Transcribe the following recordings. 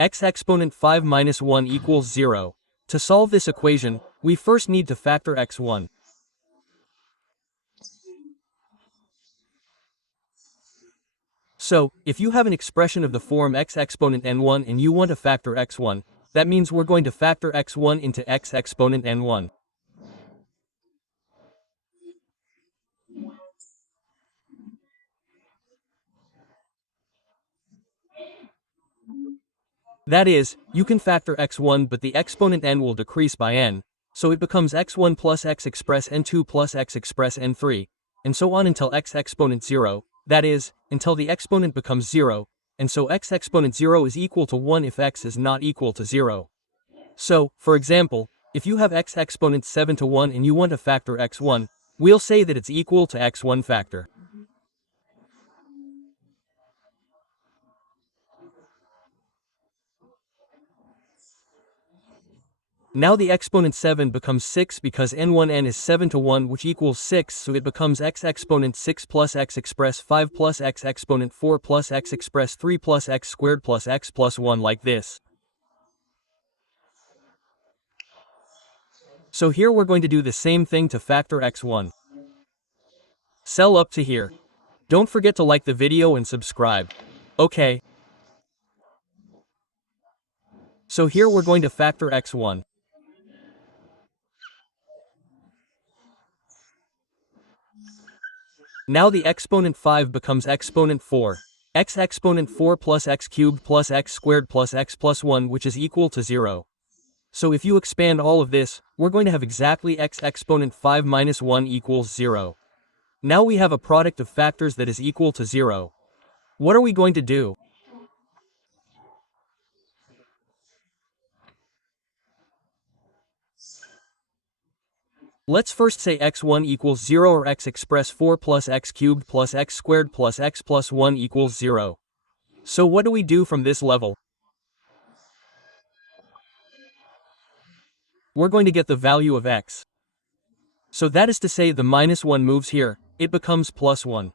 x exponent 5 minus 1 equals 0. To solve this equation, we first need to factor x1. So, if you have an expression of the form x exponent n1 and you want to factor x1, that means we're going to factor x1 into x exponent n1. That is, you can factor x1 but the exponent n will decrease by n, so it becomes x1 plus x express n2 plus x express n3, and so on until x exponent 0, that is, until the exponent becomes 0, and so x exponent 0 is equal to 1 if x is not equal to 0. So, for example, if you have x exponent 7 to 1 and you want to factor x1, we'll say that it's equal to x1 factor. Now the exponent 7 becomes 6 because n1n is 7 to 1 which equals 6, so it becomes x exponent 6 plus x express 5 plus x exponent 4 plus x express 3 plus x squared plus x plus 1 like this. So here we're going to do the same thing to factor x1. Cell up to here. Don't forget to like the video and subscribe. Okay. So here we're going to factor x1. Now the exponent 5 becomes exponent 4. X exponent 4 plus x cubed plus x squared plus x plus 1 which is equal to 0. So if you expand all of this, we're going to have exactly x exponent 5 minus 1 equals 0. Now we have a product of factors that is equal to 0. What are we going to do? Let's first say x1 equals 0 or x express 4 plus x cubed plus x squared plus x plus 1 equals 0. So what do we do from this level? We're going to get the value of x. So that is to say the minus 1 moves here, it becomes plus 1.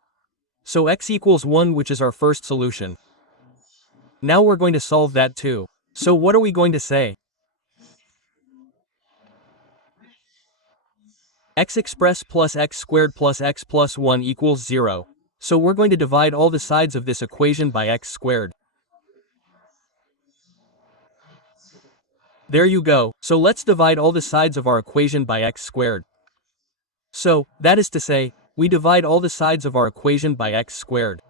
So x equals 1 which is our first solution. Now we're going to solve that too. So what are we going to say? X express plus x squared plus x plus 1 equals 0. So we're going to divide all the sides of this equation by x squared. There you go. So let's divide all the sides of our equation by x squared. So, that is to say, we divide all the sides of our equation by x squared.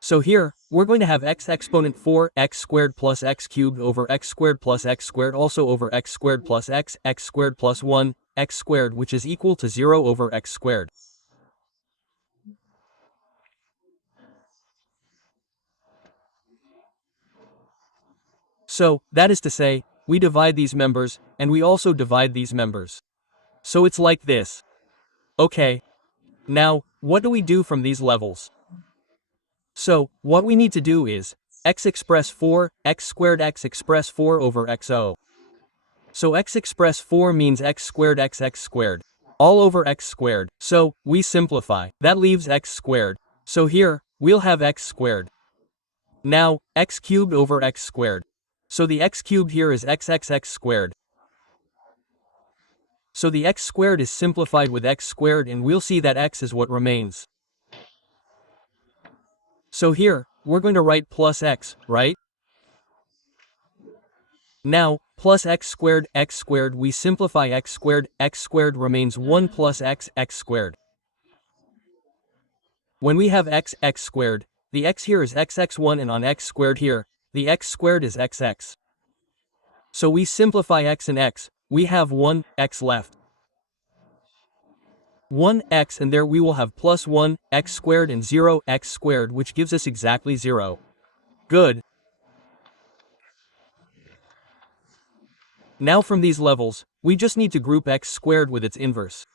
So here, we're going to have x exponent 4 x squared plus x cubed over x squared plus x squared also over x squared plus x squared plus 1, x squared which is equal to 0 over x squared. So, that is to say, we divide these members, and we also divide these members. So it's like this. Okay. Now, what do we do from these levels? So, what we need to do is, x express 4, x squared x express 4 over xo. So x express 4 means x squared x squared, all over x squared, so, we simplify, that leaves x squared, so here, we'll have x squared. Now, x cubed over x squared. So the x cubed here is x squared. So the x squared is simplified with x squared and we'll see that x is what remains. So here, we're going to write plus x, right? Now, plus x squared, we simplify x squared remains 1 plus x squared. When we have x squared, the x here is x1 and on x squared here, the x squared is xx. So we simplify x and x, we have 1 x left. 1 x and there we will have plus 1 x squared and 0 x squared which gives us exactly 0. Good. Now from these levels, we just need to group x squared with its inverse.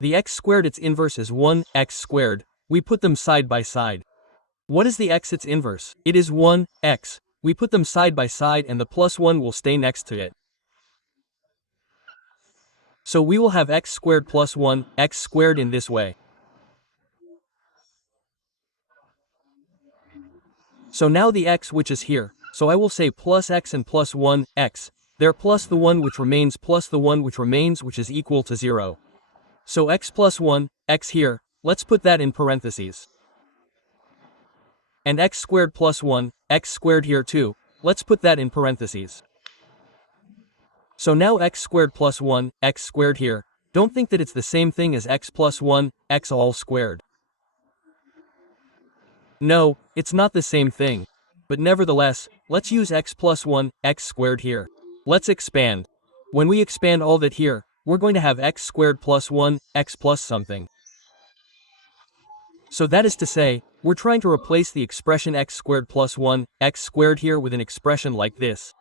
The x squared its inverse is 1 x squared, we put them side by side. What is the x its inverse? It is 1 x, we put them side by side and the plus 1 will stay next to it. So we will have x squared plus 1, x squared in this way. So now the x which is here, so I will say plus x and plus 1, x, there plus the 1 which remains plus the 1 which remains which is equal to 0. So x plus 1, x here, let's put that in parentheses. And x squared plus 1, x squared here too, let's put that in parentheses. So now x squared plus 1, x squared here, don't think that it's the same thing as x plus 1, x all squared. No, it's not the same thing. But nevertheless, let's use x plus 1, x squared here. Let's expand. When we expand all that here, we're going to have x squared plus 1, x plus something. So that is to say, we're trying to replace the expression x squared plus 1, x squared here with an expression like this.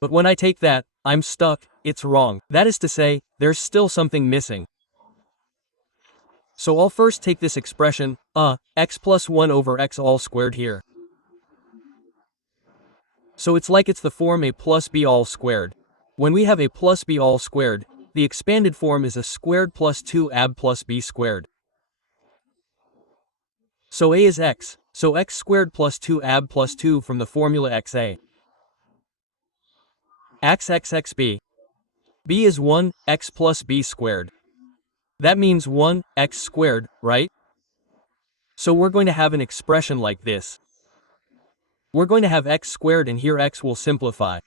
But when I take that, I'm stuck, it's wrong. That is to say, there's still something missing. So I'll first take this expression, x plus 1 over x all squared here. So it's like it's the form a plus b all squared. When we have a plus b all squared, the expanded form is a squared plus 2ab plus b squared. So a is x, so x squared plus 2ab plus 2 from the formula xa. Xxxb. B is 1, x plus b squared. That means 1, x squared, right? So we're going to have an expression like this. We're going to have x squared and here x will simplify.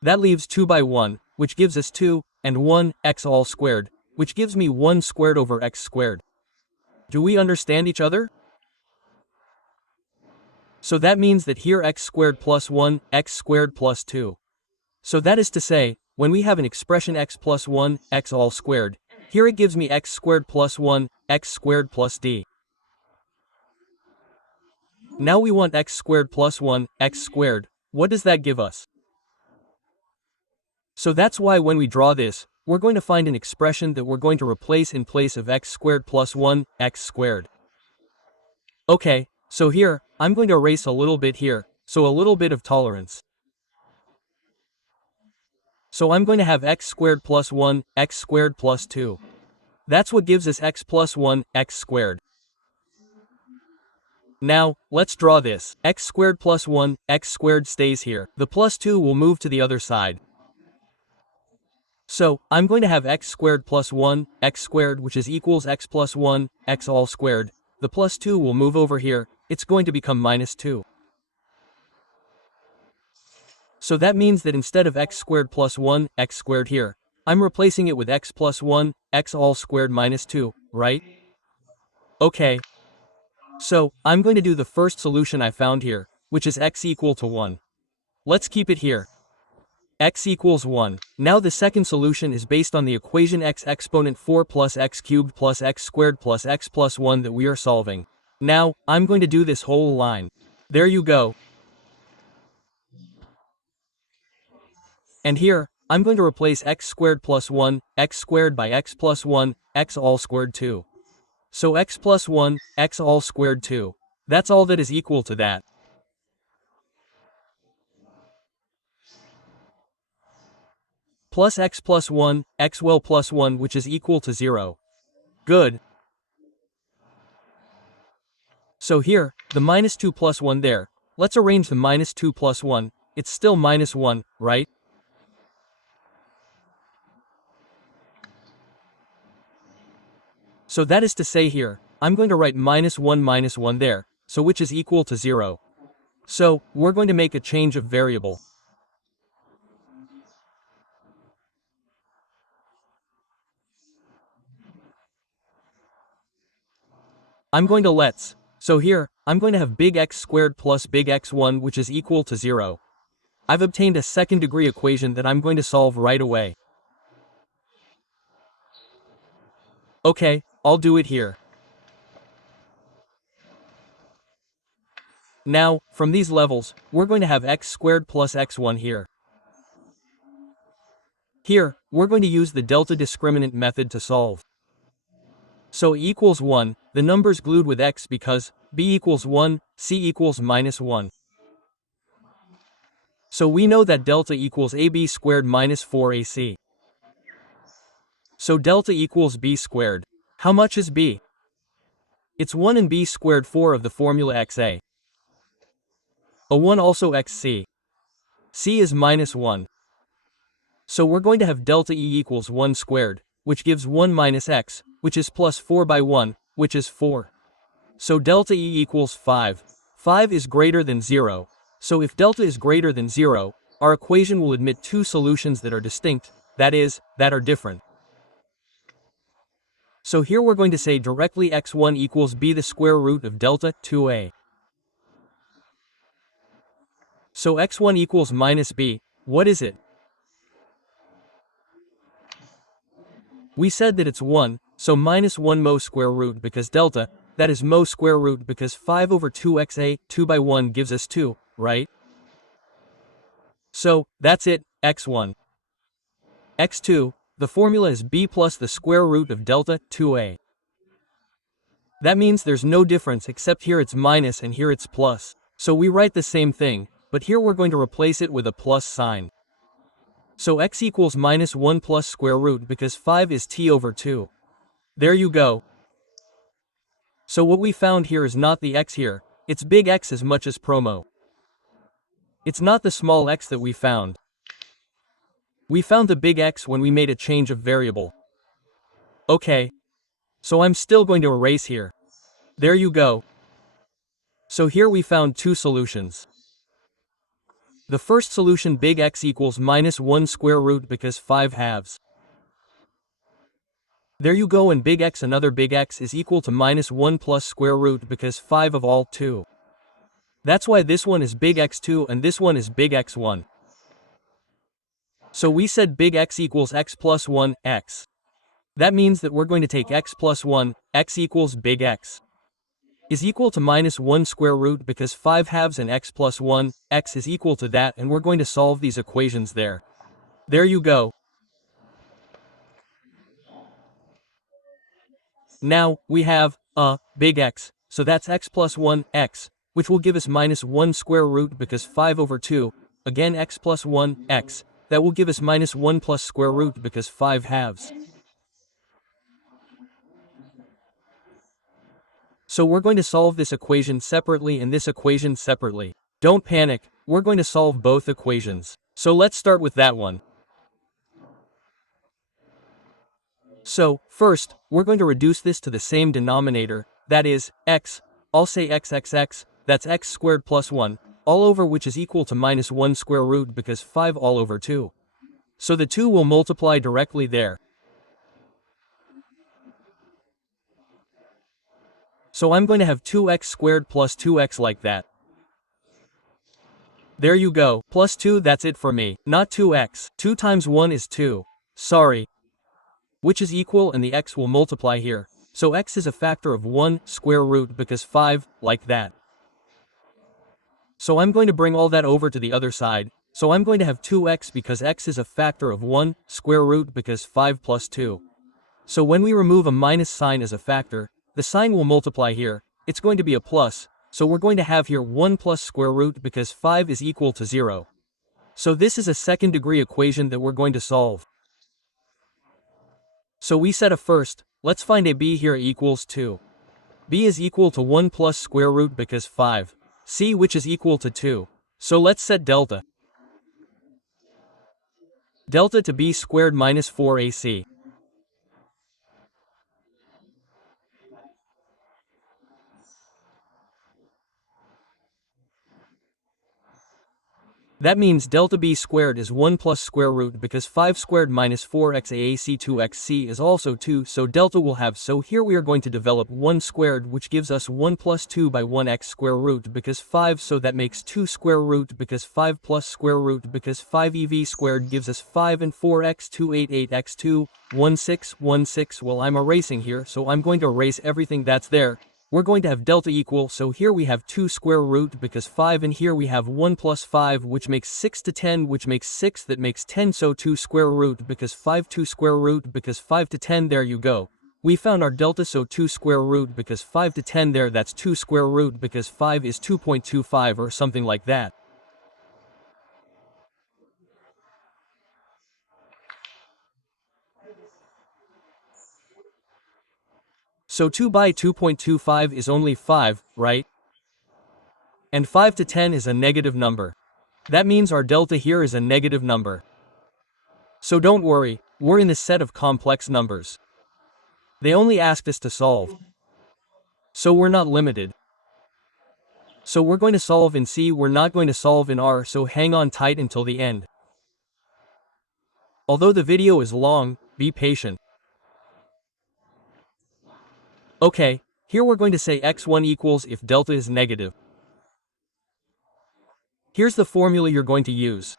That leaves 2 by 1, which gives us 2, and 1, x all squared, which gives me 1 squared over x squared. Do we understand each other? So that means that here x squared plus 1, x squared plus 2. So that is to say, when we have an expression x plus 1, x all squared, here it gives me x squared plus 1, x squared plus d. Now we want x squared plus 1, x squared. What does that give us? So that's why when we draw this, we're going to find an expression that we're going to replace in place of x squared plus 1, x squared. Okay, so here, I'm going to erase a little bit here, so a little bit of tolerance. So I'm going to have x squared plus 1, x squared plus 2. That's what gives us x plus 1, x squared. Now, let's draw this. X squared plus 1, x squared stays here. The plus 2 will move to the other side. So, I'm going to have x squared plus 1, x squared which is equals x plus 1, x all squared. The plus 2 will move over here, it's going to become minus 2. So that means that instead of x squared plus 1, x squared here, I'm replacing it with x plus 1, x all squared minus 2, right? Okay. So, I'm going to do the first solution I found here, which is x equal to 1. Let's keep it here. X equals 1. Now the second solution is based on the equation x exponent 4 plus x cubed plus x squared plus x plus 1 that we are solving. Now, I'm going to do this whole line. There you go. And here, I'm going to replace x squared plus 1, x squared by x plus 1, x all squared 2. So x plus 1, x all squared 2. That's all that is equal to that. Plus x plus 1, x well plus 1 which is equal to 0. Good. So here, the minus 2 plus 1 there, let's arrange the minus 2 plus 1, it's still minus 1, right? So that is to say here, I'm going to write minus 1 there, so which is equal to 0. So, we're going to make a change of variable. I'm going to let's. So here, I'm going to have big X squared plus big X1 which is equal to 0. I've obtained a second degree equation that I'm going to solve right away. Okay, I'll do it here. Now, from these levels, we're going to have x squared plus x1 here. Here, we're going to use the delta discriminant method to solve. So e equals 1, the numbers glued with x because b equals 1, c equals minus 1. So we know that delta equals ab squared minus 4ac. So delta equals b squared. How much is b? It's 1 and b squared 4 of the formula xa. A 1 also xc. C is minus 1. So we're going to have delta E equals 1 squared, which gives 1 minus x, which is plus 4 by 1, which is 4. So delta E equals 5. 5 is greater than 0. So if delta is greater than 0, our equation will admit two solutions that are distinct, that is, that are different. So here we're going to say directly x1 equals b the square root of delta 2a. So x1 equals minus b, what is it? We said that it's 1, so minus 1 mo square root because delta, that is mo square root because 5 over 2xa, 2 by 1 gives us 2, right? So, that's it, x1. x2, the formula is b plus the square root of delta 2a. That means there's no difference except here it's minus and here it's plus. So we write the same thing, but here we're going to replace it with a plus sign. So x equals minus 1 plus square root because 5 is t over 2. There you go. So what we found here is not the x here, it's big X as much as promo. It's not the small x that we found. We found the big X when we made a change of variable. Okay. So I'm still going to erase here. There you go. So here we found two solutions. The first solution big X equals minus 1 square root because 5 halves. There you go, and big X another big X is equal to minus 1 plus square root because 5 of all 2. That's why this one is big X2 and this one is big X1. So we said big X equals x plus 1, x. That means that we're going to take x plus 1, x equals big X. Is equal to minus 1 square root because 5 halves and x plus 1, x is equal to that, and we're going to solve these equations there. There you go. Now, we have big X, so that's x plus 1, x, which will give us minus 1 square root because 5 over 2, again x plus 1, x, that will give us minus 1 plus square root because 5 halves. So we're going to solve this equation separately and this equation separately. Don't panic, we're going to solve both equations. So let's start with that one. So, first, we're going to reduce this to the same denominator, that is, x, I'll say xxx, that's x squared plus 1, all over which is equal to minus 1 square root because 5 all over 2. So the 2 will multiply directly there. So I'm going to have 2x squared plus 2x like that. There you go, plus 2, that's it for me, not 2x, 2 times 1 is 2. Sorry. Which is equal, and the x will multiply here. So x is a factor of 1 square root because 5, like that. So I'm going to bring all that over to the other side, so I'm going to have 2x because x is a factor of 1 square root because 5 plus 2. So when we remove a minus sign as a factor, the sign will multiply here, it's going to be a plus, so we're going to have here 1 plus square root because 5 is equal to 0. So this is a second degree equation that we're going to solve. So we set a first, let's find a b here equals 2. b is equal to 1 plus square root because 5. c which is equal to 2. So let's set delta. Delta to b squared minus 4ac. That means delta b squared is 1 plus square root because 5 squared minus 4xac2xc is also 2, so delta will have, so here we are going to develop 1 squared which gives us 1 plus 2 by 1x square root because 5, so that makes 2 square root because 5 plus square root because 5 ev squared gives us 5 and 4x2 8 8x2 1 6 1 6. Well, I'm erasing here, so I'm going to erase everything that's there. We're going to have delta equal, so here we have 2 square root because 5, and here we have 1 plus 5 which makes 6 to 10 which makes 6, that makes 10, so 2 square root because 5 2 square root because 5 to 10, there you go. We found our delta, so 2 square root because 5 to 10 there, that's 2 square root because 5 is 2.25 or something like that. So 2 by 2.25 is only 5, right? And 5 to 10 is a negative number. That means our delta here is a negative number. So don't worry, we're in a set of complex numbers. They only asked us to solve. So we're not limited. So we're going to solve in C, we're not going to solve in R, so hang on tight until the end. Although the video is long, be patient. Okay, here we're going to say x1 equals if delta is negative. Here's the formula you're going to use.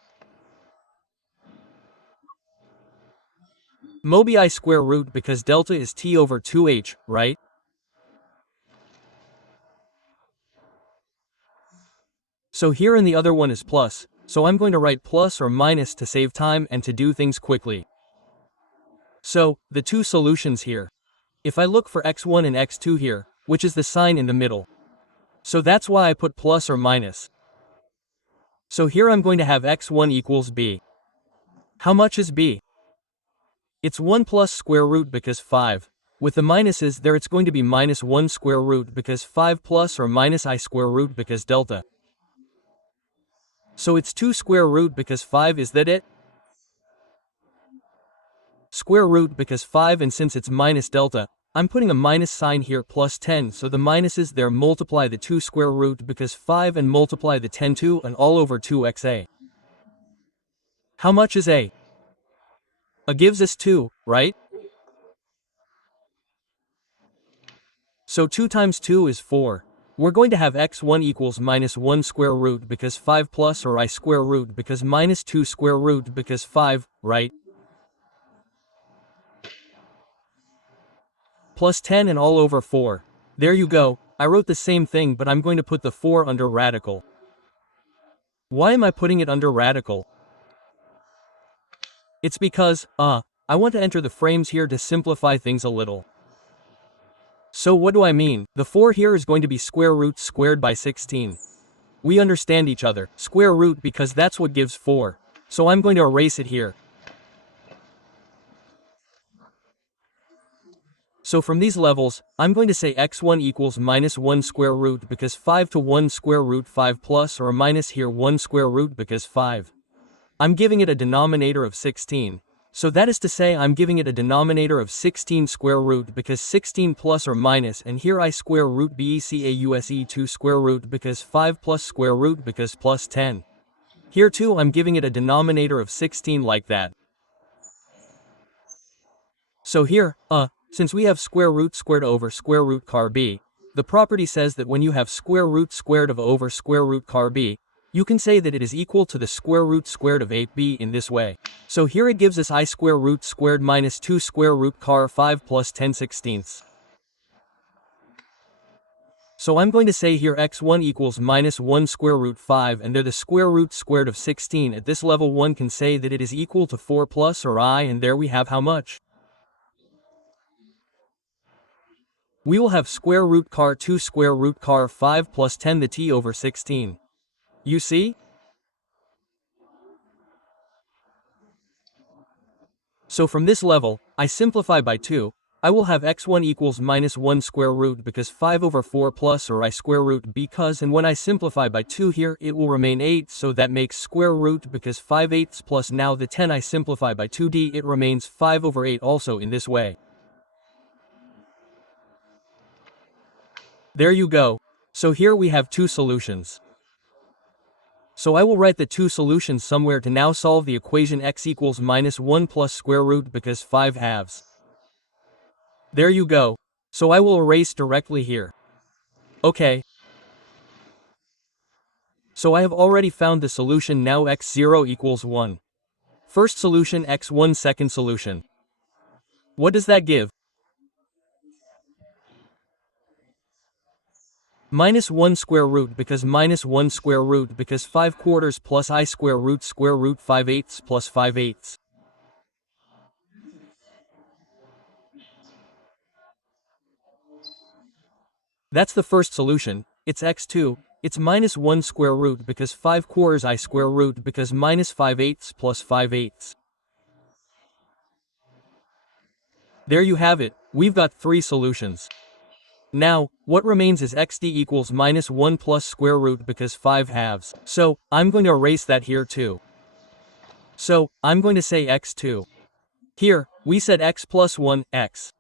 Mobi square root because delta is t over 2h, right? So here and the other one is plus, so I'm going to write plus or minus to save time and to do things quickly. So, the two solutions here. If I look for x1 and x2 here, which is the sign in the middle. So that's why I put plus or minus. So here I'm going to have x1 equals b. How much is b? It's 1 plus square root because 5. With the minuses there it's going to be minus 1 square root because 5 plus or minus I square root because delta. So it's 2 square root because 5, is that it? Square root because 5, and since it's minus delta, I'm putting a minus sign here plus 10, so the minuses there multiply the 2 square root because 5 and multiply the 10 2 and all over 2xa. How much is a? A gives us 2, right? So 2 times 2 is 4. We're going to have x1 equals minus 1 square root because 5 plus or I square root because minus 2 square root because 5, right? Plus 10 and all over 4. There you go, I wrote the same thing but I'm going to put the 4 under radical. Why am I putting it under radical? It's because, I want to enter the frames here to simplify things a little. So what do I mean? The 4 here is going to be square root squared by 16. We understand each other, square root because that's what gives 4. So I'm going to erase it here. So from these levels, I'm going to say x1 equals minus 1 square root because 5 to 1 square root 5 plus or minus here 1 square root because 5. I'm giving it a denominator of 16. So that is to say I'm giving it a denominator of 16 square root because 16 plus or minus, and here I square root BECAUSE 2 square root because 5 plus square root because plus 10. Here too I'm giving it a denominator of 16 like that. So here, since we have square root squared over square root car b, the property says that when you have square root squared of over square root car b, you can say that it is equal to the square root squared of 8b in this way. So here it gives us I square root squared minus 2 square root car 5 plus 10/16. So I'm going to say here x1 equals minus 1 square root 5 and they're the square root squared of 16. At this level one can say that it is equal to 4 plus or I, and there we have how much? We will have square root car 2 square root car 5 plus 10 the t over 16. You see? So from this level, I simplify by 2, I will have x1 equals minus 1 square root because 5 over 4 plus or I square root because, and when I simplify by 2 here it will remain 8, so that makes square root because 5/8 plus now the 10 I simplify by 2d, it remains 5 over 8 also in this way. There you go. So here we have two solutions. So I will write the two solutions somewhere to now solve the equation x equals minus 1 plus square root because 5 halves. There you go. So I will erase directly here. Okay. So I have already found the solution, now x0 equals 1. First solution x1, second solution. What does that give? Minus 1 square root because minus 1 square root because 5 quarters plus I square root 5/8 plus 5/8. That's the first solution. It's x2. It's minus 1 square root because 5 quarters I square root because minus 5/8 plus 5/8. There you have it. We've got three solutions. Now, what remains is xd equals minus 1 plus square root because 5 halves. So, I'm going to erase that here too. So, I'm going to say x2. Here, we said x plus 1, x.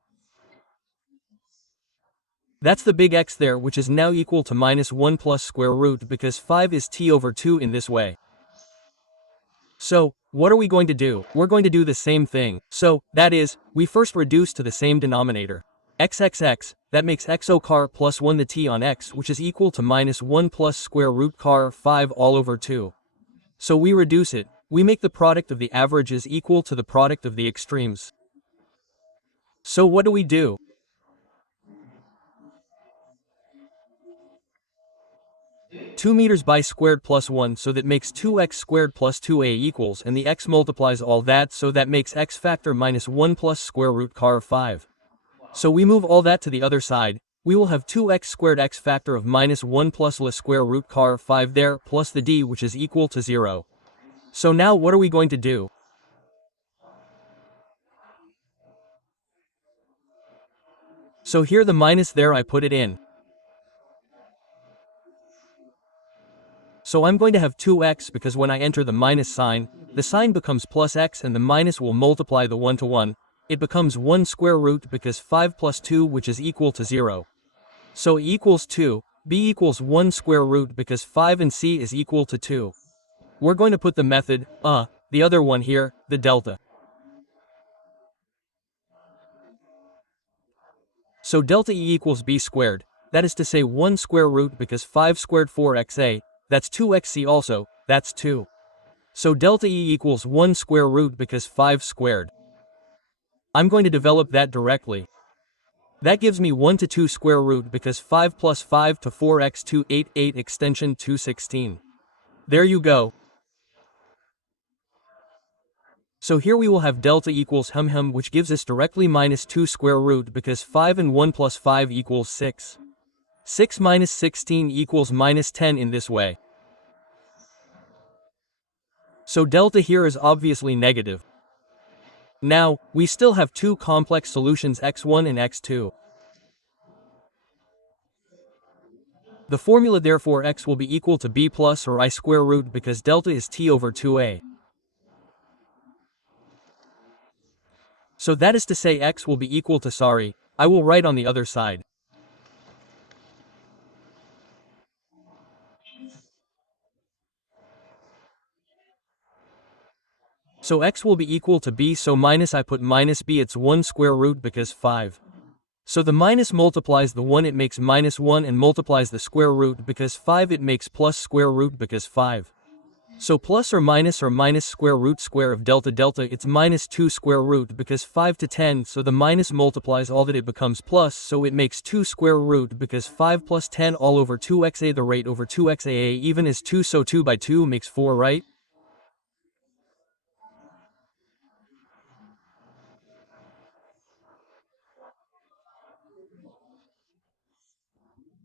That's the big X there, which is now equal to minus 1 plus square root because 5 is t over 2 in this way. So, what are we going to do? We're going to do the same thing. So, that is, we first reduce to the same denominator. Xxx, that makes xo car plus 1 the t on x, which is equal to minus 1 plus square root car 5 all over 2. So we reduce it. We make the product of the averages equal to the product of the extremes. So what do we do? 2 meters by squared plus 1, so that makes 2x squared plus 2a equals, and the x multiplies all that, so that makes x factor minus 1 plus square root car 5. So we move all that to the other side. We will have 2x squared x factor of minus 1 plus la square root car 5 there, plus the d, which is equal to 0. So now what are we going to do? So here the minus there, I put it in. So I'm going to have 2x because when I enter the minus sign, the sign becomes plus x and the minus will multiply the 1 to 1. It becomes 1 square root because 5 plus 2, which is equal to 0. So a equals 2, b equals 1 square root because 5 and c is equal to 2. We're going to put the method, the other one here, the delta. So delta e equals b squared, that is to say 1 square root because 5 squared 4xa, that's 2xc also, that's 2. So delta e equals 1 square root because 5 squared. I'm going to develop that directly. That gives me 1 to 2 square root because 5 plus 5 to 4x 288 extension 216. There you go. So here we will have delta equals which gives us directly minus 2 square root because 5 and 1 plus 5 equals 6. 6 minus 16 equals minus 10 in this way. So delta here is obviously negative. Now, we still have two complex solutions x1 and x2. The formula therefore x will be equal to b plus or I square root because delta is t over 2a. So that is to say x will be equal to I will write on the other side. So x will be equal to b, so minus I put minus b, it's 1 square root because 5. So the minus multiplies the 1, it makes minus 1, and multiplies the square root because 5, it makes plus square root because 5. So plus or minus square root square of delta it's minus 2 square root because 5 to 10, so the minus multiplies all that, it becomes plus, so it makes 2 square root because 5 plus 10 all over 2xa, the rate over 2xa even is 2, so 2 by 2 makes 4, right?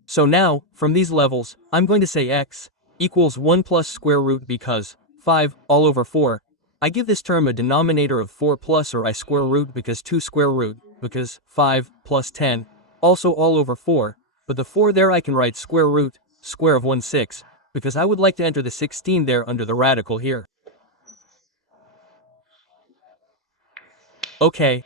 So now, from these levels, I'm going to say x equals 1 plus square root because 5 all over 4. I give this term a denominator of 4 plus or I square root because 2 square root, because 5 plus 10, also all over 4, but the 4 there I can write square root, square of 1/6, because I would like to enter the 16 there under the radical here. Okay.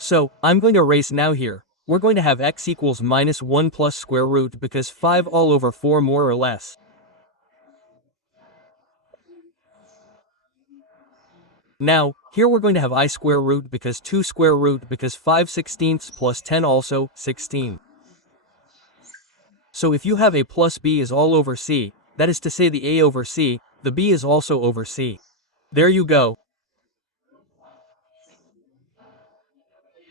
So, I'm going to erase now here. We're going to have x equals minus 1 plus square root because 5 all over 4 more or less. Now, here we're going to have I square root because 2 square root because 5/16 plus 10 also, 16. So if you have a plus b is all over c, that is to say the a over c, the b is also over c. There you go.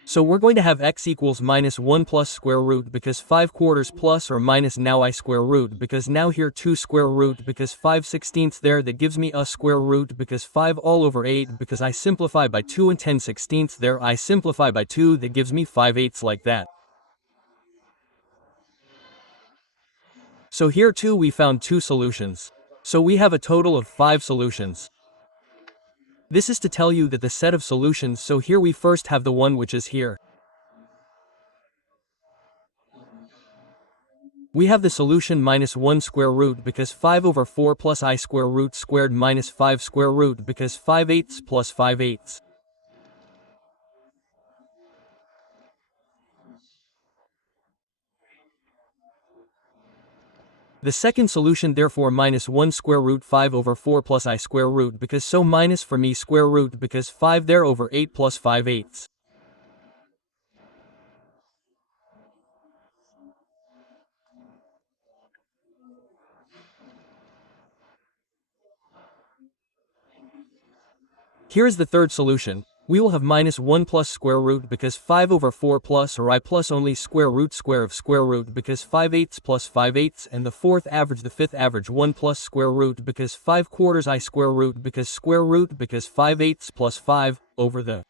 So we're going to have x equals minus 1 plus square root because 5 quarters plus or minus now I square root because now here 2 square root because 5/16 there, that gives me a square root because 5 all over 8 because I simplify by 2 and 10/16 there, I simplify by 2, that gives me 5/8 like that. So here too we found two solutions. So we have a total of 5 solutions. This is to tell you that the set of solutions, so here we first have the one which is here. We have the solution minus 1 square root because 5 over 4 plus I square root squared minus 5 square root because 5/8 plus 5/8. The second solution therefore minus 1 square root 5 over 4 plus I square root because so minus for me square root because 5 there over 8 plus 5/8. Here is the third solution. We will have minus 1 plus square root because 5 over 4 plus or I plus only square root square of square root because 5/8 plus 5/8 and the fourth average the fifth average 1 plus square root because 5/4 I square root because 5/8 plus 5 over the